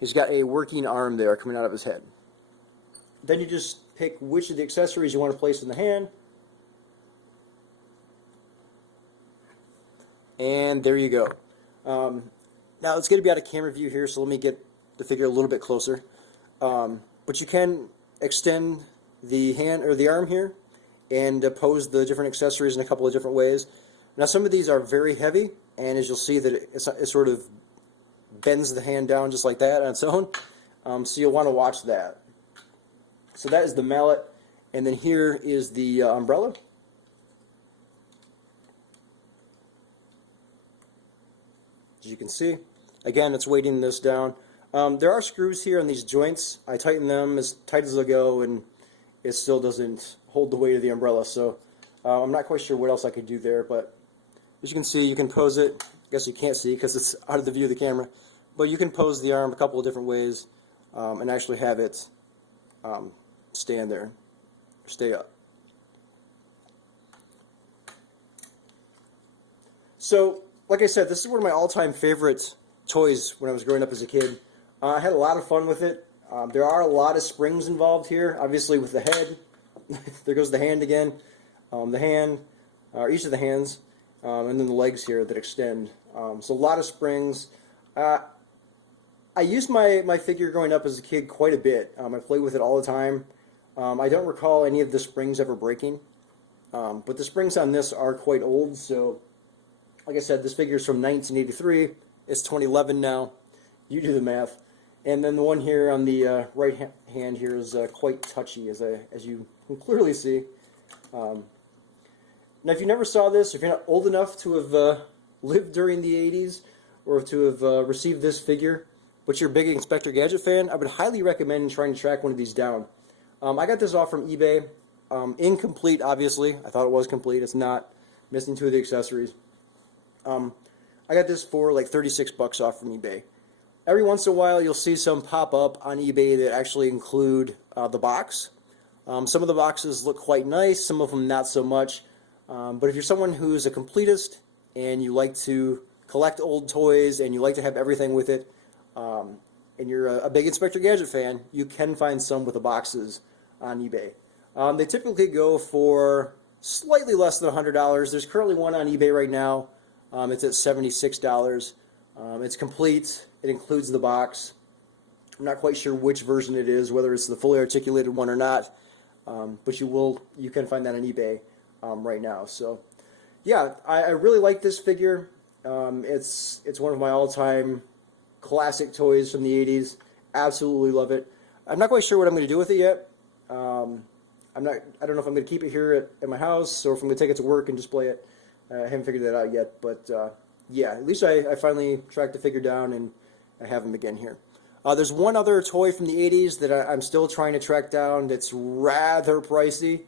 He's got a working arm there coming out of his head. Then you just pick which of the accessories you want to place in the hand. And there you go. Now it's going to be out of camera view here, so let me get the figure a little bit closer. But you can extend the hand or the arm here and pose the different accessories in a couple of different ways. Now some of these are very heavy, and as you'll see that it sort of bends the hand down just like that on its own. So you'll want to watch that. So that is the mallet, and then here is the umbrella. As you can see, again, it's weighting this down. There are screws here on these joints. I tighten them as tight as they'll go, and it still doesn't hold the weight of the umbrella. So I'm not quite sure what else I could do there, but as you can see, you can pose it. I guess you can't see because it's out of the view of the camera, but you can pose the arm a couple of different ways and actually have it stand there, stay up. So, like I said, this is one of my all-time favorite toys when I was growing up as a kid. I had a lot of fun with it. There are a lot of springs involved here, obviously with the head. There goes the hand again. The hand, or each of the hands, and then the legs here that extend. So a lot of springs. I used my figure growing up as a kid quite a bit. I played with it all the time. I don't recall any of the springs ever breaking. But the springs on this are quite old, so like I said, this figure is from 1983. It's 2011 now. You do the math. And then the one here on the right hand here is quite touchy, as you can clearly see. Now, if you never saw this, if you're not old enough to have lived during the 80s or to have received this figure, but you're a big Inspector Gadget fan, I would highly recommend trying to track one of these down. I got this off from eBay. Incomplete, obviously. I thought it was complete. It's not. Missing two of the accessories. I got this for like 36 bucks off from eBay. Every once in a while you'll see some pop up on eBay that actually include the box. Some of the boxes look quite nice, some of them not so much. But if you're someone who's a completist and you like to collect old toys and you like to have everything with it, and you're a big Inspector Gadget fan, you can find some with the boxes on eBay. They typically go for slightly less than $100. There's currently one on eBay right now. It's at $76. It's complete. It includes the box. I'm not quite sure which version it is, whether it's the fully articulated one or not, but you can find that on eBay right now. So, yeah, I really like this figure. It's one of my all-time classic toys from the 80s. Absolutely love it. I'm not quite sure what I'm going to do with it yet. I don't know if I'm going to keep it here at my house or if I'm going to take it to work and display it. I haven't figured that out yet, but yeah, at least I finally tracked the figure down and I have him again here. There's one other toy from the 80s that I'm still trying to track down that's rather pricey.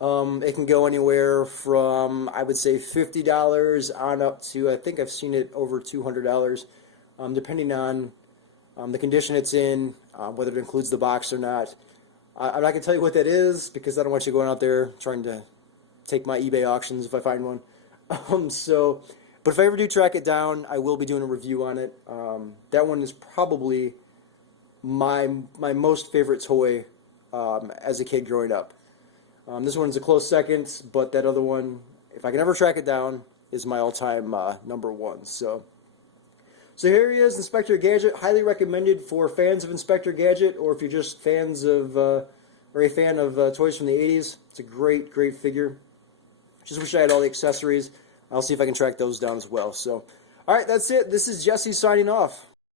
It can go anywhere from, I would say, $50 on up to, I think I've seen it over $200, depending on the condition it's in, whether it includes the box or not. I'm not going to tell you what that is because I don't want you going out there trying to take my eBay auctions if I find one. But if I ever do track it down, I will be doing a review on it. That one is probably my most favorite toy as a kid growing up. This one's a close second, but that other one, if I can ever track it down, is my all-time number one. So here he is, Inspector Gadget. Highly recommended for fans of Inspector Gadget, or if you're just fans of, or a fan of toys from the 80s. It's a great, great figure. Just wish I had all the accessories. I'll see if I can track those down as well. So, all right, that's it. This is Jesse signing off.